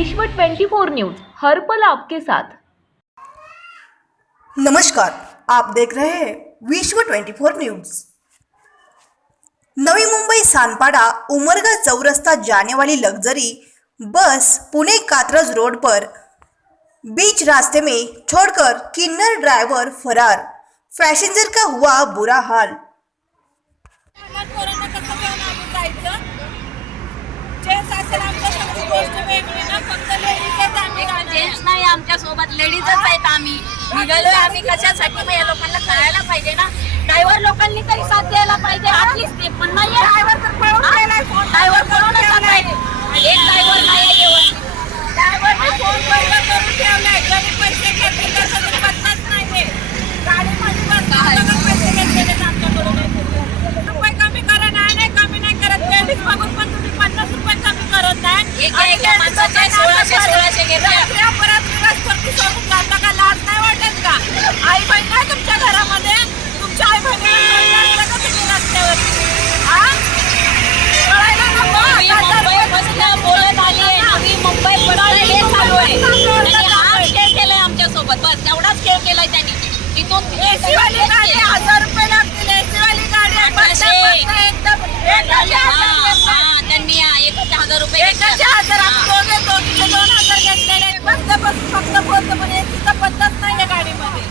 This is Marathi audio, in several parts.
विश्व 24 न्यूज हर पल आपके साथ। नमस्कार, आप देख रहे हैं विश्व 24 न्यूज। नवी मुंबई सानपाड़ा उमरगा चौरस्ता जाने वाली luxury bus Pune Katraj road पर बीच रास्ते में छोड़कर किन्नर ड्राइवर फरार, पैसेंजर का हुआ बुरा हाल। जेंट्स नाही आमच्या सोबत, लेडीजच आहेत। आम्ही निघालोय, आम्ही कशासाठी? मग या लोकांना कळायला पाहिजे ना, ड्रायव्हर लोकांनी तरी साथ द्यायला पाहिजे। ऍटलीस्ट ते पण नाही, ड्रायव्हर तर पळून गेलाय, ड्रायव्हर पळूनच जाताय। एक ड्रायव्हर नाही जेवण, ड्रायव्हरने फोन करून ठेवलाय, कधी पैसे घेतले त्याचा तर पत्ताच नाही। गाडीमध्ये बसला पैसे घेतलेले आमच्याकडून, रुपये कमी करा। नाही कमी नाही करत, लेडीज बघून पण तुम्ही 50 रुपये कमी करत नाही। एका माणसाचे 1600 घेतले, परत रस्त्यावरती सोडून जाता का? लाज नाही वाटत का? आई बहीण नाही तुमच्या घरामध्ये? तुमच्या आई बहिणीला तुम्ही रस्त्यावरती बोलत आली, मुंबई हे चालू आहे। हा खेळ केलाय आमच्या सोबत, बस एवढाच खेळ केलाय त्यांनी। तिथून एसी वाली गाडी 1000 रुपये लागतील, एसी वाली गाडी एकदम त्यांनी 1000 रुपये 1000 दोघीचे 2000 घेतलेले। बसल्यापासून फक्त बोलतो, पण एसीचा पत्ताच नाही गाडीमध्ये।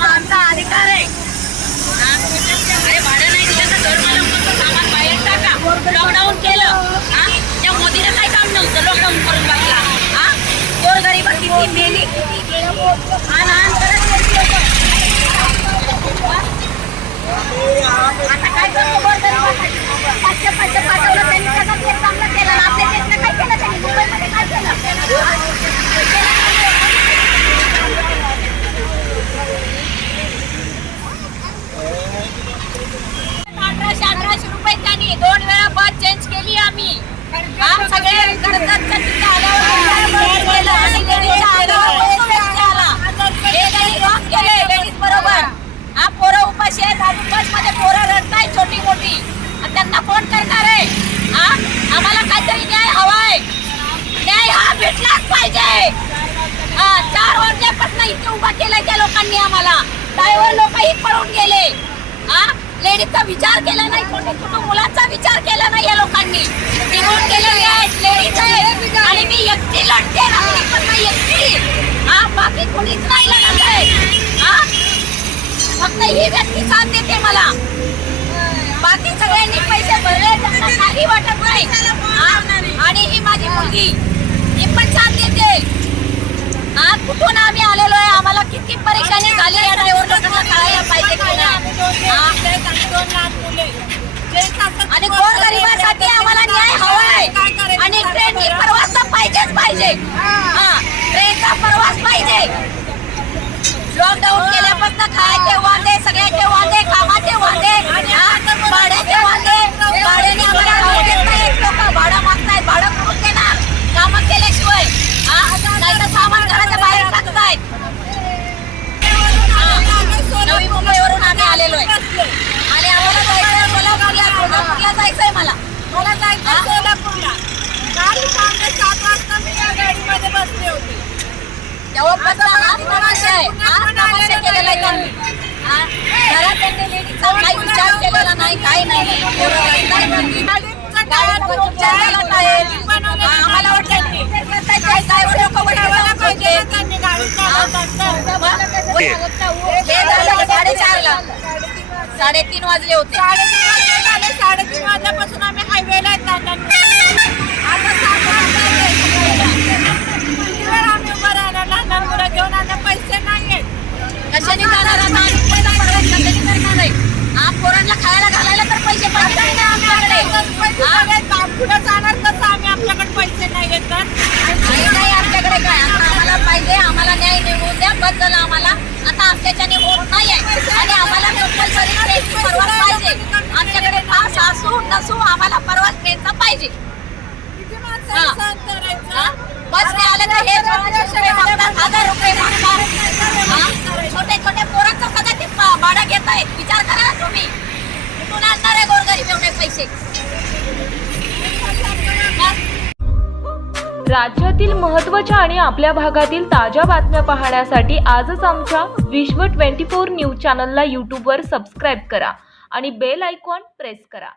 आमचा अधिकार आहे। अरे भाडं नाही दिलं तर घर मला सामान बाहेर टाका। लॉकडाऊन केलं, त्या मोदीने काय काम नव्हतं, लॉकडाऊन करून बसला। गोरगरीब किती मेली, किती गेलं, आता काय करतो गोरगरिबासाठी? 500 पाठवलं त्यांनी, त्याचा केस चांगला केला ना? आपल्या देशने काय केलं त्यांनी? मुंबईमध्ये काय केलं? 1800 रुपये त्यांनी 2 वेळा बस चेंज केली आम्ही। सगळे कर्जतच्या तिथे लेडीज बरोबर पोरं उपाशी आहेत, बसमध्ये पोरं रडताय छोटी मोठी, त्यांना कोण करणार आहे? आम्हाला काहीतरी न्याय हवाय, न्याय हा भेटलाच पाहिजे। 4 वाजल्यापासून इथे उभा केलाय त्या लोकांनी आम्हाला। ड्रायव्हर लोकही पळून गेले, लेडीजचा विचार केला नाही, छोट्या मुलांचा विचार केला नाही या लोकांनी। निघून गेलेले आहेत, लेडीज आहेत, आणि मी एकटी लढते, पण नाही एकटी, बाकी कोणीच नाही लढत आहे। फक्त ही व्यक्ती साथ देते मला, बाकी सगळ्यांनी पैसे भरले, त्यांना काही वाटत नाही। आणि ही माझी मुलगी, ही पण साथ देते। कुठून आम्ही आलेलो आहे, आम्हाला किती परेशानी झाली, या ड्रायव्हर लोकांना कळायला पाहिजे की नाही? आणि गोरगरिबासाठी आम्हाला न्याय हवाय, आणि ट्रेनची प्रवास तर पाहिजेच पाहिजे। ट्रेनचा प्रवास पाहिजे। लॉकडाऊन केल्यापासून खायचे वांदे, सगळ्याचे वांदे, कामाचे वांदे, भाड्याचे वांदे। भाड्याने आम्हाला भाव देत नाही, लोक भाडं मागतायत, भाडं करून देणार कामं केल्याशिवाय, नाही तर सामान घराच्या बाहेर टाकतायत। नवी मुंबईवरून आम्ही आलेलो आहे, आणि आम्हाला जायचंय सोलापूरला जायचंय। मला जायचं सोलापूरला। गाडी 7 वाजता मी या गाडीमध्ये बसले होते, तेव्हापासून हाच तमाशा आहे, हाच तमाशा केलेला आहे त्यांनी। घरात त्यांनी लेडीजचा काही विचार केलेला नाही, काही नाही। आम्हाला वाटतं 3:30 वाजले होते। 3:30 वाजल्यापासून आम्ही हायवेला आता 7 आम्ही उभं राहणार, लहान मुलं घेऊन आता पैसे नाहीये, कशाने जाणार? आता कशाने करणार आहे? पोरांना खायला घालायला तर पैसे पाहिजे ना आमच्याकडे, पुढे जाणार कसं? आम्ही आमच्याकडे पैसे नाही येत तर नाही आमच्याकडे काय? आता आम्हाला पाहिजे, आम्हाला न्याय मिळवून द्या, बद्दल आम्हाला आता आमच्याच्याने होत नाही आहे, आणि आम्हाला कंपल्सरी ट्रेनची परवास पाहिजे। आमच्याकडे पास असू नसू आम्हाला परवास ट्रेनचा पाहिजे। बसने आले तर हे 1200 रुपये मागतात, 1000 रुपये मागतात. छोटे छोटे पोरांचं सगळं ते भाडं घेत आहेत. विचार करा ना तुम्ही, कुठून आणणार आहे गोरगरीब एवढे पैसे? राज्यातील महत्त्वाच्या आणि आपल्या भागातील ताज्या बातम्या पाहण्यासाठी आजच आमच्या विश्व 24 न्यूज चॅनलला यूट्यूबवर सबस्क्राईब करा आणि बेल आयकॉन प्रेस करा.